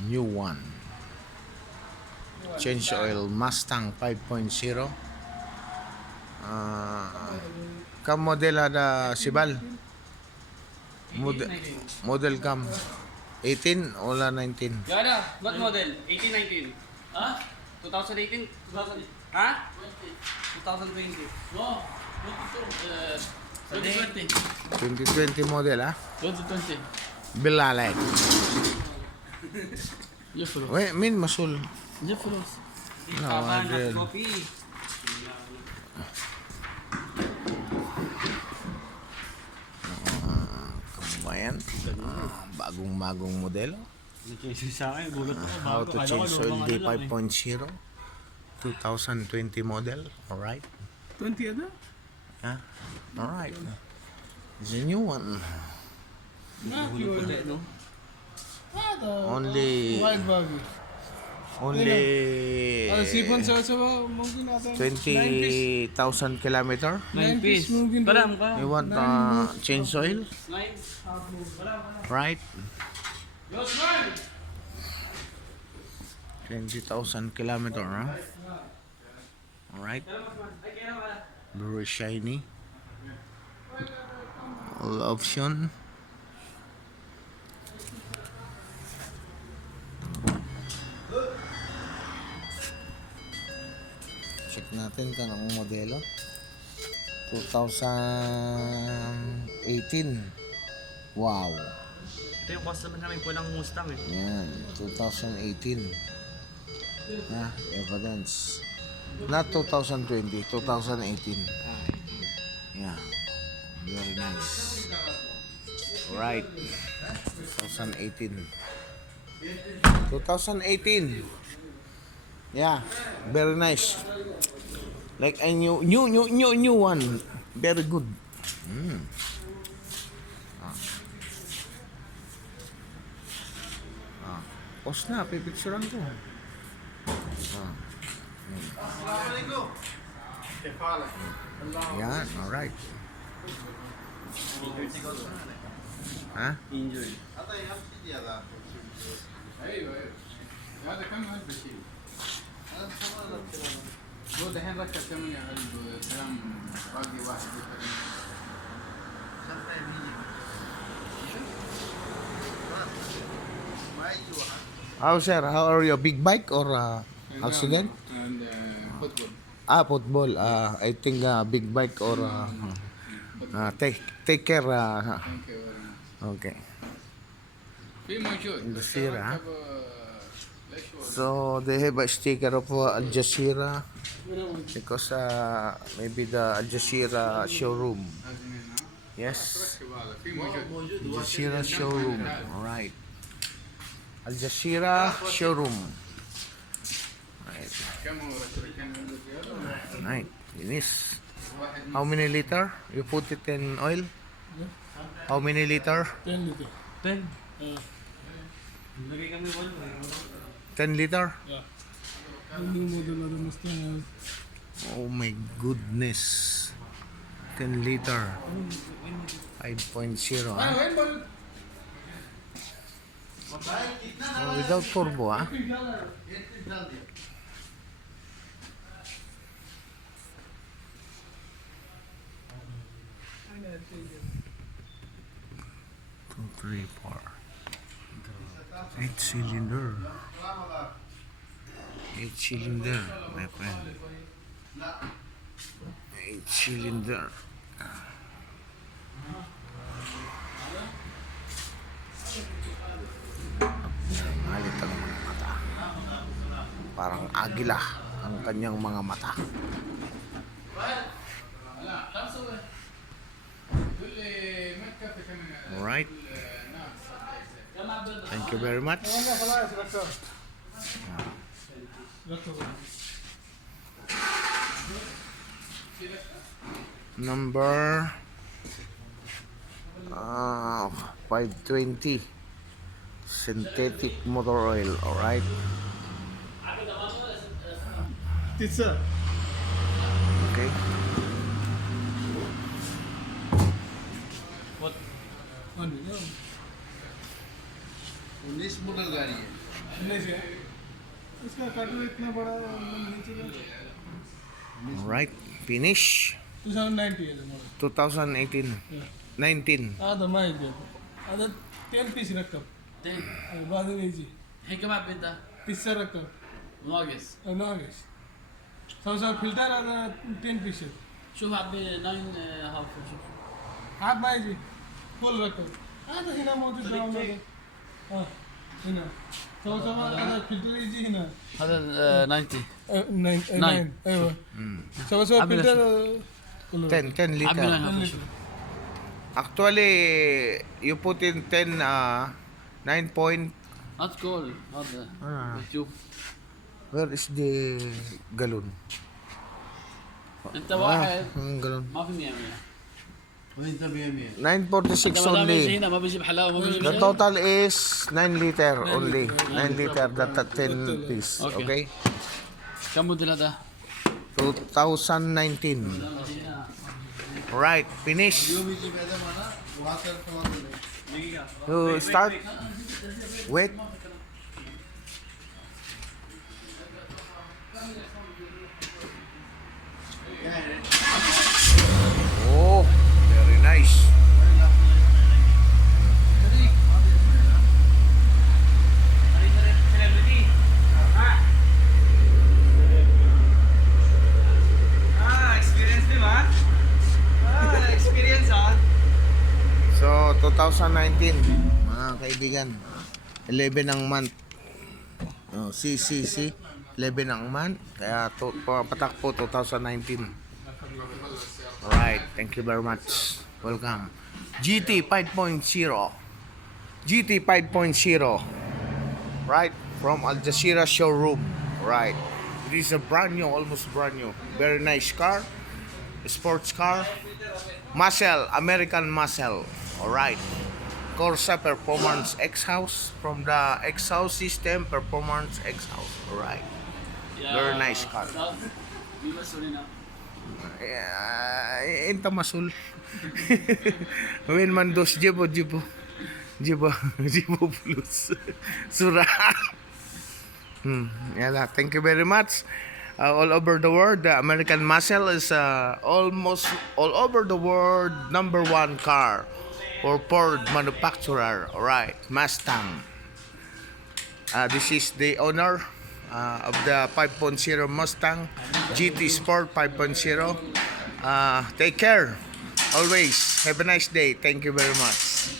New one. Change oil Mustang 5.0. Kam model ada Sibal. Model kam 18 o 19? Gana, what model? 18, 19. Ha? 2018? 2000? Ha? 2020. No. 2020. 2020 model ah. 2020. Bilalek. Jeffros. Wait, min masul. Jeffros. No, model. Copy. Kabayan. Bagong modelo. Sa akin, gulat ako. How to change oil day 5.0 2020 model. Alright. 20 ano? Yeah. Alright. It's a new one. Not pure. No? Only Wide body. only Sipon sa mungkin natin. 20,000 kilometer. 9 piece. mungkin Baram ka. You want change oil? 9. Right? Yosman! 20,000 kilometer, huh? Alright. Very shiny. All option. Check natin kung anong modelo. 2018. Wow. Ito yung customer namin po ng Mustang eh. Yan, 2018. Evidence. Not 2020, 2018. Yeah. Very nice. Right. 2018. 2018. Yeah, very nice. Like a new one. Very good. Post na, pipicturean ko. Yan, alright. Ha? Injured. هذا كم هذا الشيء؟ هو دحين ركب كم يا كلام باقي واحد How sir, how are you? Big bike or accident? and football. Football. I think big bike or take care. Thank you very much. Okay. في موجود Al Jazeera. ليش هو؟ So they have a sticker of Al Jazeera because maybe the Al Jazeera showroom. Yes, في موجود. Al Jazeera showroom. Alright. Al Jazeera showroom. Right. كم هو كم Right. Finish. How many liter? You put it in oil? How many liter? 10 liter. 10. Lagay kami 10 liter? Yeah. New model of the Mustang. Oh my goodness. 10 liter. 5.0 ah. Without turbo ah. Two, three, four. 8 cylinder. 8 cylinder, my friend. 8 cylinder. Malit ang mga mata. Parang agila ang kanyang mga mata. Alright. Thank you very much. Number 520 synthetic motor oil. Alright. Pizza. Okay. What? Ano yun? 19 model गाड़ी है इसका कार्टून इतना बड़ा नीचे का Alright, finish. 2090 है मॉडल 2018. 19. هذا ما يجي هذا 10 بيس ركب تاني بعدين يجي هي كم عبد ده 9 ركب ناقص ناقص سوى فلتر هذا 10 بيس شوف عبي 9 هاف شوف हाथ ما يجي فول ركب هذا هنا موجود داون هذا هنا سوى هذا فلتر يجي هنا هذا 90 9 ايوه سوى عبي فلتر 10 عبي 9 liter. هاف شوف Actually, you put in 10, 9 point. That's cool هذا يوتيوب Where is the gallon? انت واحد Gallon. ما في 100 وين انت بيمين 946 ما دام يجي only. هنا ما بيجيب حلاوه ما بيجيب The شيء total is 9 liter only. 9 liter, that 10 piece. Okay. Okay? كم موديل هذا؟ 2019. Right, finish. يوم يجي بعد معنا وهاكر فواكر You start. Wait. Oh, very nice. Experience din ha? Experience ha? So, 2019, mga kaibigan, 11 ang month. Oh, see. 11 ang month. Kaya patakpo 2019. Alright, thank you very much. Welcome. GT 5.0. GT 5.0. Right, from Al Jazeera showroom. Right. It is a brand new, almost brand new. Very nice car. Sports car. Muscle, American muscle. Alright. Corsa Performance X-House. From the X-House system, Performance X-House. Alright. Very nice car. May masulin na. Inta masul. When man dos jibo plus. Sura. Yala. Thank you very much. All over the world, the American Muscle is almost all over the world #1 car for Ford manufacturer. Alright, Mustang. This is the owner of the 5.0 Mustang GT Sport 5.0. Take care. Always. Have a nice day. Thank you very much.